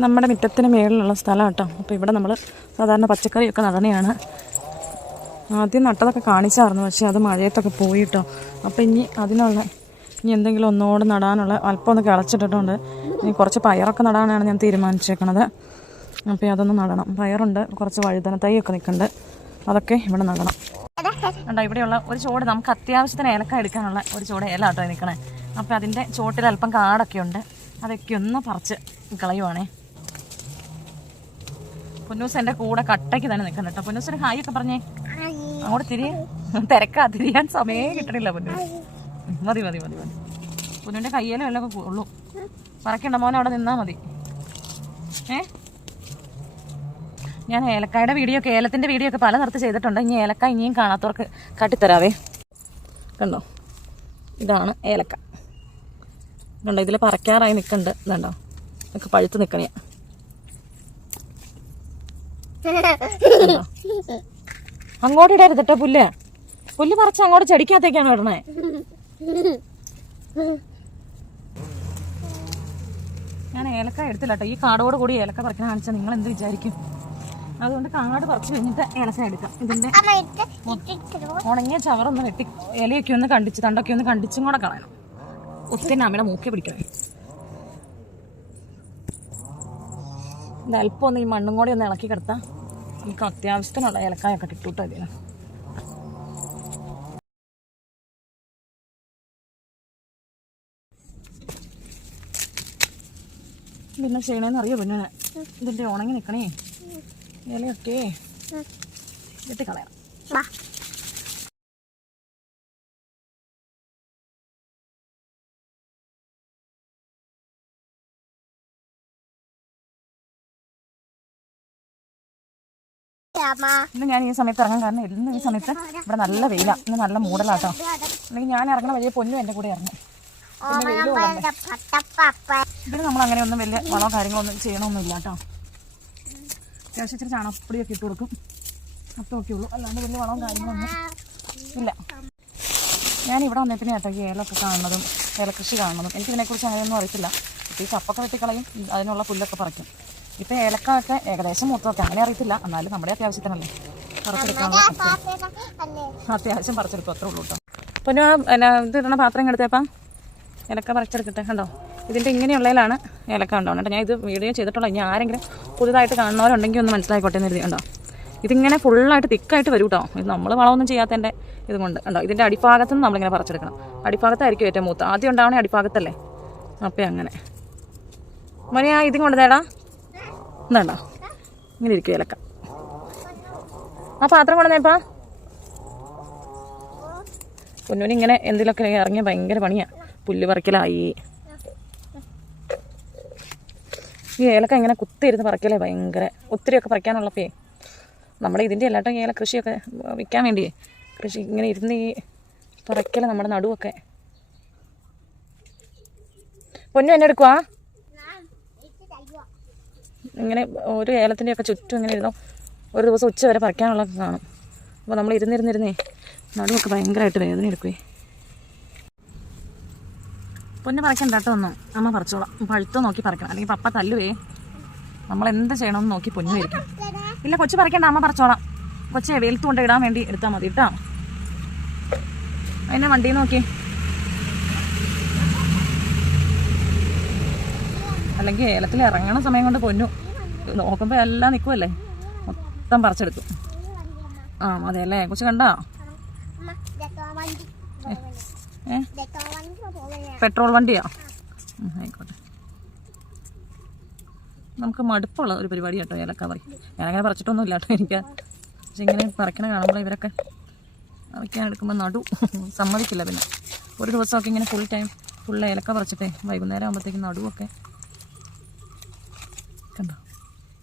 നമ്മുടെ മുറ്റത്തിന് മേളിലുള്ള സ്ഥലം കേട്ടോ. അപ്പോൾ ഇവിടെ നമ്മൾ സാധാരണ പച്ചക്കറിയൊക്കെ നടണയാണ് ആദ്യം നട്ടതൊക്കെ കാണിച്ചായിരുന്നു പക്ഷേ അത് മഴയത്തൊക്കെ പോയിട്ടോ അപ്പോൾ ഇനി അതിനുള്ള ഇനി എന്തെങ്കിലും ഒന്നുകൂടെ നടാനുള്ള അല്പം ഒന്ന് കിളച്ചിട്ടിട്ടുണ്ട്. ഇനി കുറച്ച് പയറൊക്കെ നടാനാണ് ഞാൻ തീരുമാനിച്ചേക്കണത്. അപ്പോൾ അതൊന്ന് നടണം. പയറുണ്ട് കുറച്ച് വഴുതന തൈയൊക്കെ നിൽക്കുന്നുണ്ട്. അതൊക്കെ ഇവിടെ നടണം. കണ്ടോ ഇവിടെയുള്ള ഒരു ചോട് നമുക്ക് അത്യാവശ്യത്തിന് ഏലക്ക എടുക്കാനുള്ള ഒരു ചോട് ഏല കേട്ടോ നിൽക്കണേ. അപ്പോൾ അതിന്റെ ചോട്ടിൽ അല്പം കാടൊക്കെ ഉണ്ട്. അതൊക്കെ ഒന്ന് പറിച്ച് കളയുവാണേ. പൊന്നൂസ് എന്റെ കൂടെ കട്ടയ്ക്ക് തന്നെ നിൽക്കുന്നു കേട്ടോ. പൊന്നൂസിന് ഹായ് ഒക്കെ പറഞ്ഞേ. അങ്ങോട്ട് തിരി തിരക്കാ തിരിയാൻ സമയം കിട്ടണില്ല പുന്നൂസ്. മതി മതി മതി മതി. പുന്നുവിന്റെ കയ്യിലും എല്ലാം ഉള്ളു. പറക്കണ്ട മോനെ അവിടെ നിന്നാ മതി. ഏ? ഞാൻ ഏലക്കായുടെ വീഡിയോ ഒക്കെ ഏലത്തിന്റെ വീഡിയോ ഒക്കെ പല നിർത്തി ചെയ്തിട്ടുണ്ട്. ഇനി ഏലക്ക ഇനിയും കാണാത്തവർക്ക് കാട്ടിത്തരാവേ. കണ്ടോ? ഇതാണ് ഏലക്ക. കണ്ടോ? ഇതിൽ പറക്കാറായി നിൽക്കുന്നുണ്ട് ഇതുണ്ടോ? ഒക്കെ പഴുത്ത് നിൽക്കണേ അങ്ങോട്ട് ഇടരുത് കേട്ടോ പുല്ല്. പുല്ല് പറിച്ച് അങ്ങോട്ട് ചെടിക്കകത്തേക്കാണ് ഇടണേ ഞാൻ ഏലക്ക എടുത്തില്ല കേട്ടോ ഈ കാടോട് കൂടി ഏലക്ക പറിക്കാൻ കാണിച്ചാൽ നിങ്ങൾ എന്ത് വിചാരിക്കും? അതുകൊണ്ട് കാട് പറിച്ച് കഴിഞ്ഞിട്ട് ഏലക്ക എടുക്കാം. ഇതിന്റെ ഉണങ്ങിയ ചവറൊന്ന് വെട്ടി ഇലയൊക്കെ ഒന്ന് കണ്ടിച്ച് തണ്ടൊക്കെ ഒന്ന് കണ്ടിച്ചും കൂടെ കളയണം. ഒത്തിരി അമ്മയുടെ മൂക്കെ പിടിക്കണേ. ഇത് അല്പം ഒന്ന് ഈ മണ്ണും കൂടി ഒന്ന് ഇളക്കി കിടത്താം. നമുക്ക് അത്യാവശ്യത്തിനുള്ള ഏലക്കായൊക്കെ കിട്ടൂട്ടോ ഇതിന് പിന്നെ ചെയ്യണേന്ന് അറിയോ പിന്നെ? ഇതിന്റെ ഉണങ്ങി നിൽക്കണേ ഇലയൊക്കെ വെട്ടിക്കളയാം ഇന്ന് ഞാൻ ഈ സമയത്ത് ഇറങ്ങാൻ കാരണം ഇന്ന് ഈ സമയത്ത് ഇവിടെ നല്ല വെയിലാണ് ഇന്ന് നല്ല മൂടലാട്ടോ. അല്ലെങ്കിൽ ഞാൻ ഇറങ്ങണ വലിയ പൊന്നും എന്റെ കൂടെ ഇറങ്ങും. വെയിലും. ഇതിന് നമ്മൾ അങ്ങനെ ഒന്നും വലിയ വളമോ കാര്യങ്ങളൊന്നും ചെയ്യണമൊന്നുമില്ല കേട്ടോ. അത്യാവശ്യം ഇച്ചിരി ചാണകപ്പൊടിയൊക്കെ ഇട്ട് കൊടുക്കും. അത്രയൊക്കെ ഉള്ളൂ. അല്ലാണ്ട് വലിയ വളവും കാര്യങ്ങളൊന്നും ഇല്ല. ഞാൻ ഇവിടെ വന്നതിന് കേട്ടോ ഈ ഏലൊക്കെ കാണുന്നതും ഏലകൃഷി കാണുന്നതും. എനിക്ക് ഇതിനെക്കുറിച്ച് അങ്ങനെയൊന്നും അറിയത്തില്ല. ഈ കപ്പൊക്കെ വെട്ടിക്കളയും അതിനുള്ള പുല്ലൊക്കെ പറിക്കും. ഇപ്പോൾ ഏലക്കൊക്കെ ഏകദേശം മൂത്തൊക്കെ അങ്ങനെ അറിയത്തില്ല. എന്നാലും നമ്മുടെ അത്യാവശ്യത്തിനല്ലേ? പറിച്ചെടുക്കാനുള്ള അത്യാവശ്യം പറിച്ചെടുക്കും. അത്രേ ഉള്ളൂ കേട്ടോ പിന്നെ ഞാൻ എന്നാ ഇത് ഇടണ പാത്രം എടുത്തേപ്പം? ഏലക്ക പറിച്ചെടുക്കട്ടെ കണ്ടോ? ഇതിന്റെ ഇങ്ങനെയുള്ളതിലാണ് ഏലക്ക ഉണ്ടാവുന്നത് കേട്ടോ ഞാൻ ഇത് വീഡിയോ ചെയ്തിട്ടുള്ള ഇനി ആരെങ്കിലും പുതുതായിട്ട് കാണുന്നവരുണ്ടെങ്കിൽ ഒന്ന് മനസ്സിലായിക്കോട്ടെ എന്ന് കരുതി കണ്ടോ? ഇതിങ്ങനെ ഫുള്ളായിട്ട് തിക്കായിട്ട് വരും കേട്ടോ ഇത് നമ്മൾ വളമൊന്നും ചെയ്യാത്തതിന്റെ ഇതുകൊണ്ട് കണ്ടോ? ഇതിന്റെ അടിഭാഗത്ത് നിന്ന് നമ്മളിങ്ങനെ പറിച്ചെടുക്കണം. അടിഭാഗത്തായിരിക്കും ഏറ്റവും മൂത്ത. ആദ്യം ഉണ്ടാവണേ അടിഭാഗത്തല്ലേ? അപ്പം അങ്ങനെ. മോനെ ആ ഇതും കൊണ്ട് എന്താണ്ടോ ഇങ്ങനെ ഇരിക്കും ഏലക്ക. ആ പാത്രം കൊണ്ടുവന്നേപ്പാ പൊന്നൂന് ഇങ്ങനെ എന്തെങ്കിലുമൊക്കെ ഇറങ്ങിയ ഭയങ്കര പണിയാ. പുല്ല് പറിക്കലായി. ഈ ഏലക്ക ഇങ്ങനെ കുത്തിയിരുന്ന് പറിക്കലേ ഭയങ്കര. ഒത്തിരിയൊക്കെ പറിക്കാനുള്ളപ്പേ നമ്മുടെ ഇതിന്റെ അല്ലാട്ടോ ഈ ഏല കൃഷിയൊക്കെ വിൽക്കാൻ വേണ്ടിയേ കൃഷി ഇങ്ങനെ ഇരുന്ന് ഈ പറിക്കല നമ്മുടെ നടുവൊക്കെ. പൊന്നു എന്നെ എടുക്കുവാ. ഇങ്ങനെ ഒരു ഏലത്തിന്റെയൊക്കെ ചുറ്റും ഇങ്ങനെ ഇരുന്നോ? ഒരു ദിവസം ഉച്ച വരെ പറിക്കാനുള്ളതൊക്കെ കാണും. അപ്പോൾ നമ്മൾ ഇരുന്നിരുന്നിരുന്നേ നടുവൊക്കെ ഭയങ്കരമായിട്ട് വേദന എടുക്കുവേ. പൊന്നെ പറിക്കാൻ കേട്ടോ ഒന്നും. അമ്മ പറിച്ചോളാം. പഴുത്തോ നോക്കി പറിക്കണം. അല്ലെങ്കിൽ പപ്പ തല്ലുവേ. നമ്മൾ എന്ത് ചെയ്യണമെന്ന് നോക്കി പൊന്നു വരിക്കണം ഇല്ല കൊച്ചു പറിക്കണ്ട. അമ്മ പറിച്ചോളാം. കൊച്ചെ വെയിലത്ത് ഇടാൻ വേണ്ടി എടുത്താൽ മതി. കേട്ടോ അതിനെ വണ്ടി നോക്കി. അല്ലെങ്കിൽ ഏലത്തിൽ ഇറങ്ങണ സമയം കൊണ്ട് പൊന്നു. നോക്കുമ്പോൾ എല്ലാം നിൽക്കുമല്ലേ മൊത്തം പറിച്ചെടുക്കും ആ അതെ അല്ലേ കൊച്ചു കണ്ടാ? പെട്രോൾ വണ്ടിയാ? ആയിക്കോട്ടെ. നമുക്ക് മടുപ്പുള്ള ഒരു പരിപാടി കേട്ടോ ഏലക്ക ഞാൻ ഞാനങ്ങനെ പറിച്ചിട്ടൊന്നും ഇല്ല കേട്ടോ എനിക്ക്. പക്ഷെ ഇങ്ങനെ പറിക്കണ കാണുമ്പോൾ ഇവരൊക്കെ പറിക്കാൻ എടുക്കുമ്പോൾ നടു. സമ്മതിക്കില്ല പിന്നെ. ഒരു ദിവസമൊക്കെ ഇങ്ങനെ ഫുൾ ടൈം ഫുൾ ഏലക്ക പറിച്ചിട്ടേ വൈകുന്നേരം ആകുമ്പോഴത്തേക്കും നടുവൊക്കെ കണ്ടോ?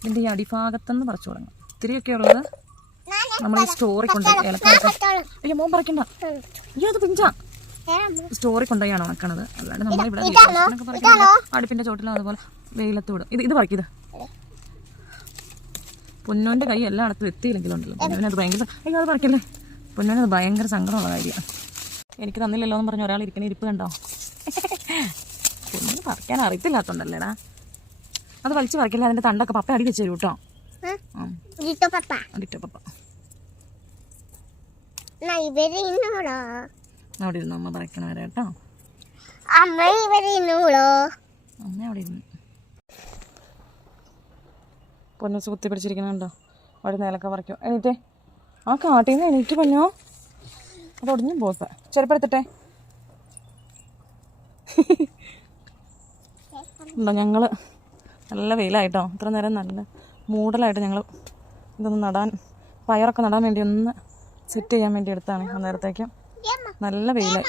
ഇതിന്റെ ഈ അടിഭാഗത്തുനിന്ന് പറിച്ചു തുടങ്ങും. ഇത്തിരിയൊക്കെ ഉള്ളത് നമ്മൾ ഈ സ്റ്റോറി കൊണ്ട് അയ്യോ മോൻ പറിക്കണ്ട. അയ്യോ അത് പിഞ്ചാ. സ്റ്റോറി കൊണ്ടുപോയാണ് ഉണക്കണത് അല്ലാണ്ട് നമ്മൾ ഇവിടെ പറിക്കുന്നത് അടുപ്പിന്റെ ചോട്ടിലും അതുപോലെ വെയിലത്തോട് ഇത് ഇത് പറിക്കിത് പൊന്നോന്റെ കൈ എല്ലായിടത്തും എത്തിയില്ലെങ്കിലും ഉണ്ടല്ലോ. പൊന്നോനത് ഭയങ്കര അയ്യോ അത് പറിക്കല്ലേ? പൊന്നോനത് ഭയങ്കര സങ്കടമുള്ള കാര്യമാണ്. എനിക്ക് തന്നില്ലല്ലോ എന്ന് പറഞ്ഞ ഒരാൾ ഇരിക്കണ ഇരിപ്പ് കണ്ടോ? പൊന്നു പറിക്കാൻ അറിയത്തില്ലാത്തോണ്ടല്ലേടാ. അത് വലിച്ചു പറിക്കില്ല അതിന്റെ തണ്ടൊക്കെ പപ്പ അടി വെച്ചു തരും കേട്ടോ. ആ. Dito papa. പപ്പ. Na ഇവർ ഇന്നോളോ? അവിടെ ഇരുന്നു അമ്മ പറിക്കണ വരെ കേട്ടോ. അമ്മ ഇവർ ഇന്നോളോ? അമ്മ അവിടെ ഇരുന്നു. പൊന്നസ് കുത്തി പിടിച്ചിരിക്കണുണ്ടോ അവിടെ നിലക്കെ പറിക്കോ. എണീറ്റേ. ആ കാട്ടിൽ നിന്ന് എണീറ്റ് പൊന്നോ. അത് ഒടിഞ്ഞു പോപ്പ ചെരുപ്പെടുത്തിട്ടെ ഉണ്ടോ ഞങ്ങൾ നല്ല വെയിലായിട്ടോ? ഇത്ര നേരം നല്ല മൂടലായിട്ട് ഞങ്ങൾ ഇതൊന്ന് നടാൻ പയറൊക്കെ നടാൻ വേണ്ടി ഒന്ന് സെറ്റ് ചെയ്യാൻ വേണ്ടി എടുത്താണ് അന്നേരത്തേക്ക് നല്ല വെയിലായി.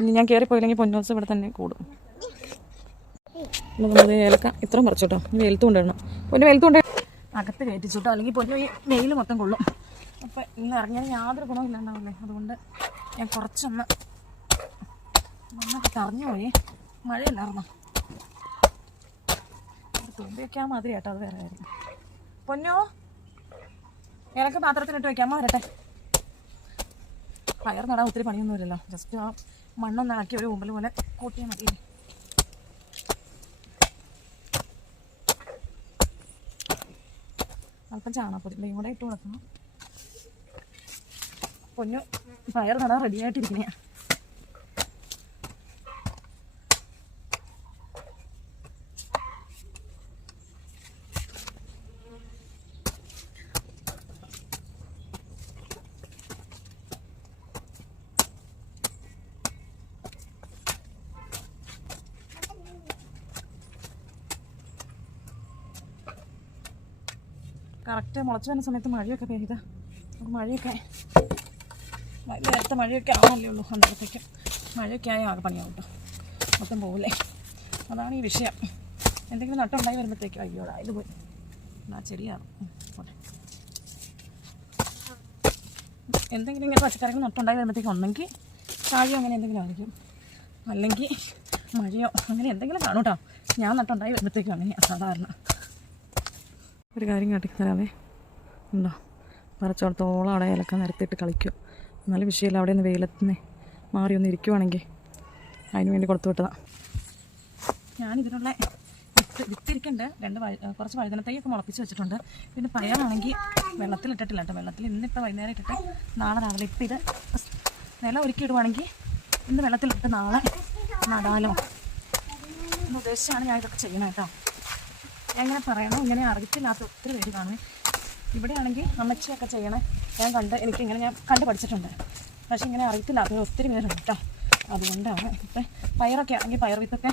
ഇനി ഞാൻ കയറിപ്പോയില്ലെങ്കിൽ പൊന്നോസ് ഇവിടെ തന്നെ കൂടും. നമ്മൾ ഏലക്ക ഇത്രയും പറിച്ചു ഇനി വെയിലത്ത് കൊണ്ടിടണം പൊന്നു വെയിലത്ത് കൊണ്ട് അകത്ത് കയറ്റിച്ചോട്ടോ. അല്ലെങ്കിൽ പൊന്നു ഈ വെയിൽ മൊത്തം കൊള്ളും. അപ്പം ഇന്ന് ഇറങ്ങിയാൽ യാതൊരു ഗുണവും ഇല്ലാണ്ടാവില്ലേ? അതുകൊണ്ട് ഞാൻ കുറച്ചൊന്ന് നന്നൊക്കെ തറഞ്ഞു പോയി. മഴയില്ലായിരുന്നു? തുമ്പി വെക്കാൻ മാതിരി കേട്ടോ അത് വേറെ കാര്യം. പൊന്നോ ഇലക്ക് പാത്രത്തിലിട്ട് വെക്കാമോ വരട്ടെ. പയർ നടാൻ ഒത്തിരി പണിയൊന്നുമില്ലല്ലോ. ജസ്റ്റ് ആ മണ്ണൊന്ന് ഇളക്കി ഒരു മുമ്പിൽ പോലെ കൂട്ടിയാൽ മതി. അല്പം ചാണകപ്പൊടി കൂടെ ഇട്ട് കൊടുക്കണം. പൊന്നു പയർ നടാൻ റെഡി കറക്റ്റ് മുളച്ച് വരുന്ന സമയത്ത് മഴയൊക്കെ പെയ്ത. നമുക്ക് മഴയൊക്കെ നേരത്തെ മഴയൊക്കെ ആണല്ലേ ഉള്ളൂ അന്നേരത്തേക്ക്. മഴയൊക്കെ ആയ ആകെ പണിയാവും കേട്ടോ. മൊത്തം പോകില്ലേ അതാണ് ഈ വിഷയം. എന്തെങ്കിലും നട്ടുണ്ടായി വരുമ്പോഴത്തേക്കും അയ്യോടാ ഇത് പോയി. ആ ചെടിയാണ്. എന്തെങ്കിലും ഇങ്ങനെ പച്ചക്കറികൾ നട്ടുണ്ടായി വരുമ്പോഴത്തേക്കും ഒന്നെങ്കിൽ കാഴിയോ അങ്ങനെ എന്തെങ്കിലും ആയിരിക്കും. അല്ലെങ്കിൽ മഴയോ അങ്ങനെ എന്തെങ്കിലും കാണും കേട്ടോ. ഞാൻ നട്ടുണ്ടായി വരുമ്പോഴത്തേക്കും അങ്ങനെയാണ് സാധാരണ. ഒരു കാര്യം കാട്ടിത്തരാവേ ഉണ്ടോ? പറിച്ചോടത്തോളം അവിടെ ഇലക്ക നിരത്തിയിട്ട് കളിക്കും. എന്നാലും വിഷയമില്ല അവിടെ നിന്ന് വെയിലത്തുനിന്ന് മാറി ഒന്ന് ഇരിക്കുവാണെങ്കിൽ അതിന് വേണ്ടി കൊടുത്തു വിട്ടതാണ് ഞാനിതിനുള്ള വിത്ത് വിത്തിരിക്കുന്നുണ്ട് രണ്ട് കുറച്ച് വഴുതനത്തൈയൊക്കെ മുളപ്പിച്ച് വെച്ചിട്ടുണ്ട്. പിന്നെ പയറാണെങ്കിൽ വെള്ളത്തിലിട്ടിട്ടില്ല കേട്ടോ. വെള്ളത്തിൽ ഇന്നിപ്പോൾ വൈകുന്നേരം ഇട്ടിട്ട് നാളെ രാവിലെ ഇപ്പം ഇത് നില ഒരുക്കി ഇടുവാണെങ്കിൽ ഇന്ന് വെള്ളത്തിലിട്ട് നാളെ നടാലോ. എന്ന് ഉദ്ദേശിച്ചാണ് ഞാൻ ഇതൊക്കെ ചെയ്യണം കേട്ടോ. എങ്ങനെ പറയണം ഇങ്ങനെ അറിയത്തില്ലാത്ത ഒത്തിരി പേര് കാണും. ഇവിടെയാണെങ്കിൽ അമ്മച്ചിയൊക്കെ ചെയ്യണേ. ഞാൻ കണ്ട് എനിക്ക് ഇങ്ങനെ ഞാൻ കണ്ട് പഠിച്ചിട്ടുണ്ട്. പക്ഷേ ഇങ്ങനെ അറിയത്തില്ലാത്ത ഒത്തിരി പേരുണ്ട് കേട്ടോ. അതുകൊണ്ടാണ് ഇപ്പം പയറൊക്കെ ആണെങ്കിൽ പയർ വിത്തൊക്കെ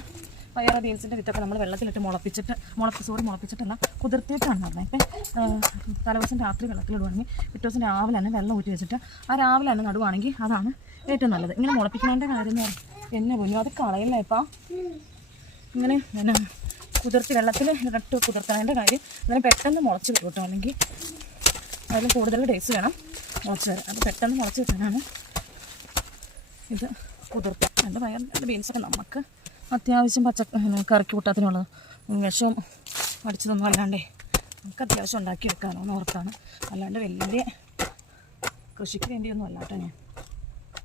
പയർ ബീൻസിന്റെ വിത്തൊക്കെ നമ്മൾ വെള്ളത്തിലിട്ട് മുളപ്പിച്ചിട്ട് മുളപ്പ് സോറി മുളപ്പിച്ചിട്ടല്ല കുതിർത്തിയിട്ടാണ് പറഞ്ഞത് ഇപ്പം തലേദിവസം രാത്രി വെള്ളത്തിലിടുവാണെങ്കിൽ പിറ്റേ ദിവസം രാവിലെ തന്നെ വെള്ളം ഊറ്റി വെച്ചിട്ട് ആ രാവിലെ തന്നെ നടുവാണെങ്കിൽ അതാണ് ഏറ്റവും നല്ലത്. ഇങ്ങനെ മുളപ്പിക്കുന്നതിന്റെ കാര്യം എന്ന് എന്നെ പോലും അത് കളയില്ല ഇപ്പം. ഇങ്ങനെ പിന്നെ കുതിർത്തി വെള്ളത്തിൽ ഇട്ട് കുതിർത്തതിന്റെ കാര്യം എന്നാലും പെട്ടെന്ന് മുളച്ച് വരും കേട്ടോ. അല്ലെങ്കിൽ അതിൽ കൂടുതൽ ഡേയ്സ് വേണം മുളച്ച് വരാൻ. അത് പെട്ടെന്ന് മുളച്ച് കിട്ടാനാണ് ഇത് കുതിർത്ത എന്റെ പയർ എന്റെ ബീൻസൊക്കെ നമുക്ക് അത്യാവശ്യം പച്ച കറക്കി കൂട്ടാത്തിനുള്ളത് വിഷവും അടിച്ചതൊന്നും അല്ലാണ്ടേ നമുക്ക് അത്യാവശ്യം ഉണ്ടാക്കി എടുക്കാനോ എന്ന് ഓർത്താണ്. അല്ലാണ്ട് വലിയ കൃഷിക്ക് വേണ്ടിയൊന്നും അല്ലാട്ടോ ഞാൻ.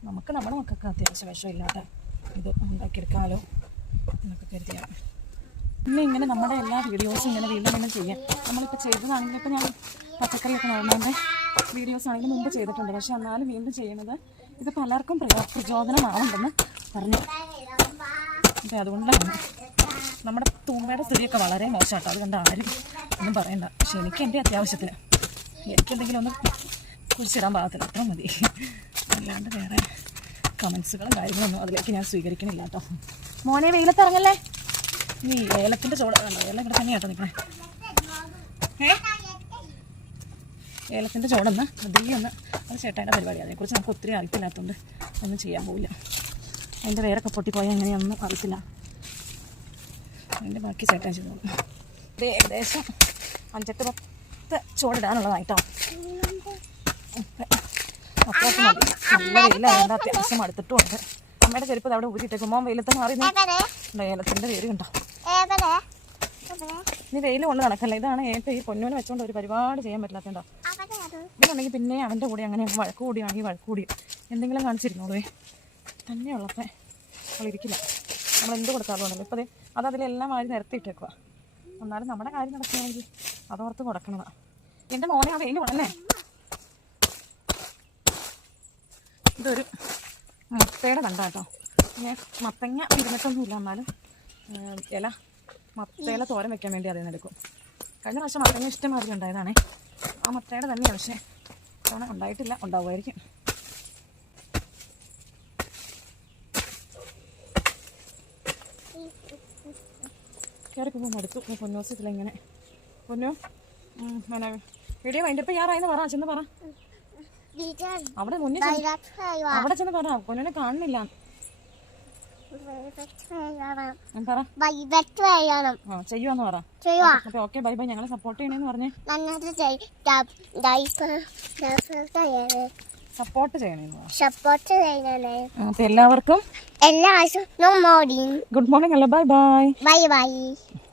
നമുക്ക് നമ്മുടെ മക്കൾക്ക് അത്യാവശ്യം വിഷമില്ലാത്ത ഇത് ഉണ്ടാക്കിയെടുക്കാമല്ലോ എന്നൊക്കെ കരുതിയാണ്. പിന്നെ ഇങ്ങനെ നമ്മുടെ എല്ലാ വീഡിയോസും ഇങ്ങനെ വീണ്ടും വീണ്ടും ചെയ്യാം. നമ്മളിപ്പോൾ ചെയ്തതാണെങ്കിൽ ഇപ്പോൾ ഞാൻ പച്ചക്കറിയൊക്കെ നടന്നതിന്റെ വീഡിയോസ് ആണെങ്കിലും മുമ്പ് ചെയ്തിട്ടുണ്ട്. പക്ഷെ എന്നാലും വീണ്ടും ചെയ്യുന്നത് ഇത് പലർക്കും പ്രചോദനമാവുണ്ടെന്ന് പറഞ്ഞു. അതെ അതുകൊണ്ടാണ് നമ്മുടെ തൂമ്പയുടെ സ്ഥിതിയൊക്കെ വളരെ മോശമാട്ടോ അതുകൊണ്ട് ആരും ഒന്നും പറയണ്ട. പക്ഷെ എനിക്ക് എന്റെ അത്യാവശ്യത്തിന് എനിക്കെന്തെങ്കിലും ഒന്ന് കുറിച്ചിടാൻ പാകത്തിന് അത്ര മതി. അല്ലാണ്ട് വേറെ കമൻസുകളും കാര്യങ്ങളൊന്നും അതിലേക്ക് ഞാൻ സ്വീകരിക്കണില്ല കേട്ടോ. മോനെ വെയിലത്തിറങ്ങല്ലേ നീ ഏലത്തിന്റെ ചോട വേണ്ട ഏലം ഇവിടെ തന്നെയാട്ടോ നിൽക്കണേ ഏ? ഏലത്തിന്റെ ചോടൊന്ന് അധികം ഒന്ന് അത് ചേട്ടായുടെ പരിപാടി അതിനെക്കുറിച്ച് നമുക്ക് ഒത്തിരി അറിയത്തില്ലാത്തതുകൊണ്ട് ഒന്നും ചെയ്യാൻ പോവില്ല. അതിന്റെ വേരൊക്കെ പൊട്ടിപ്പോയാൽ എങ്ങനെയൊന്നും അറിയത്തില്ല. അതിന്റെ ബാക്കി ചേട്ടാൻ ചെയ്തോളൂ. ഇത് ഏകദേശം അഞ്ചെട്ട് പത്ത് ചോടിടാനുള്ളതായിട്ടോ അത്യാവശ്യം മതി നല്ല വെയിലായതുകൊണ്ട് അത്യാവശ്യം അടുത്തിട്ടുമുണ്ട് അമ്മയുടെ ചെരുപ്പ് അവിടെ ഊരിയിട്ടേക്കും. മോൻ വെയിലത്ത് മാറി ഏലത്തിന്റെ വേര് കണ്ടോ? നീ വെയിൽ കൊണ്ട് നടക്കല്ല? ഇതാണ് ഏറ്റവും ഈ പൊന്നൂന് വെച്ചോണ്ട് ഒരു പരിപാടി ചെയ്യാൻ അത് ഇതുണ്ടെങ്കിൽ പിന്നെ അവന്റെ കൂടെ അങ്ങനെ വഴക്ക് കൂടിയാണെങ്കിൽ വഴക്ക് കൂടി. എന്തെങ്കിലും കാണിച്ചിരുന്നോളേ. തന്നെയുള്ളപ്പേ. അവളിരിക്കില്ല നമ്മൾ എന്ത് കൊടുത്താലും ഉണ്ടല്ലോ. ഇപ്പോൾ അത് അതിലെല്ലാം വാരി നിരത്തിയിട്ടേക്കുക എന്നാലും നമ്മുടെ കാര്യം നടക്കണമെങ്കിൽ അതോർത്ത് കൊടുക്കണതാ എന്റെ മോനെ ആ വെയിൽ കൊള്ളല്ലേ? ഇതൊരു മുട്ടയുടെ കണ്ടാട്ടോ ഞാൻ മത്തങ്ങ ഇരുന്നിട്ടൊന്നുമില്ല എന്നാലും. ഇല. മത്തയില തോരൻ വെക്കാൻ വേണ്ടി അതിൽ നിന്ന് എടുക്കും. കഴിഞ്ഞ പ്രാവശ്യം മത്തങ്ങ ഇഷ്ടമാതിരി ഉണ്ടായതാണേ. ആ മത്തയുടെ തന്നെയാണ് പക്ഷേ തവണ ഉണ്ടായിട്ടില്ല ഉണ്ടാവുമായിരിക്കും. കയറി പോകുമ്പോൾ മടുത്തു. ഇനി പൊന്നോസത്തില്ല ഇങ്ങനെ. പൊന്നു? പിന്നെ വീഡിയോ വൈൻഡപ്പ് ചെയ്യാറായെന്ന് പറ ചെന്ന് പറ. അവിടെ മുന്നിൽ അവിടെ ചെന്ന് പറ പൊന്നുനെ കാണുന്നില്ല. ചെയ്യുവാന്ന് പറ. Saya. അപ്പൊ ഓക്കെ ബൈ ബൈ ഞങ്ങളെ സപ്പോർട്ട് ചെയ്യണേന്ന് പറഞ്ഞേ. സപ്പോർട്ട് ചെയ്യണേന്ന് saya. അപ്പൊ എല്ലാവർക്കും എല്ലാ ഗുഡ് മോർണിംഗ് അല്ല? Bye bye bye bye.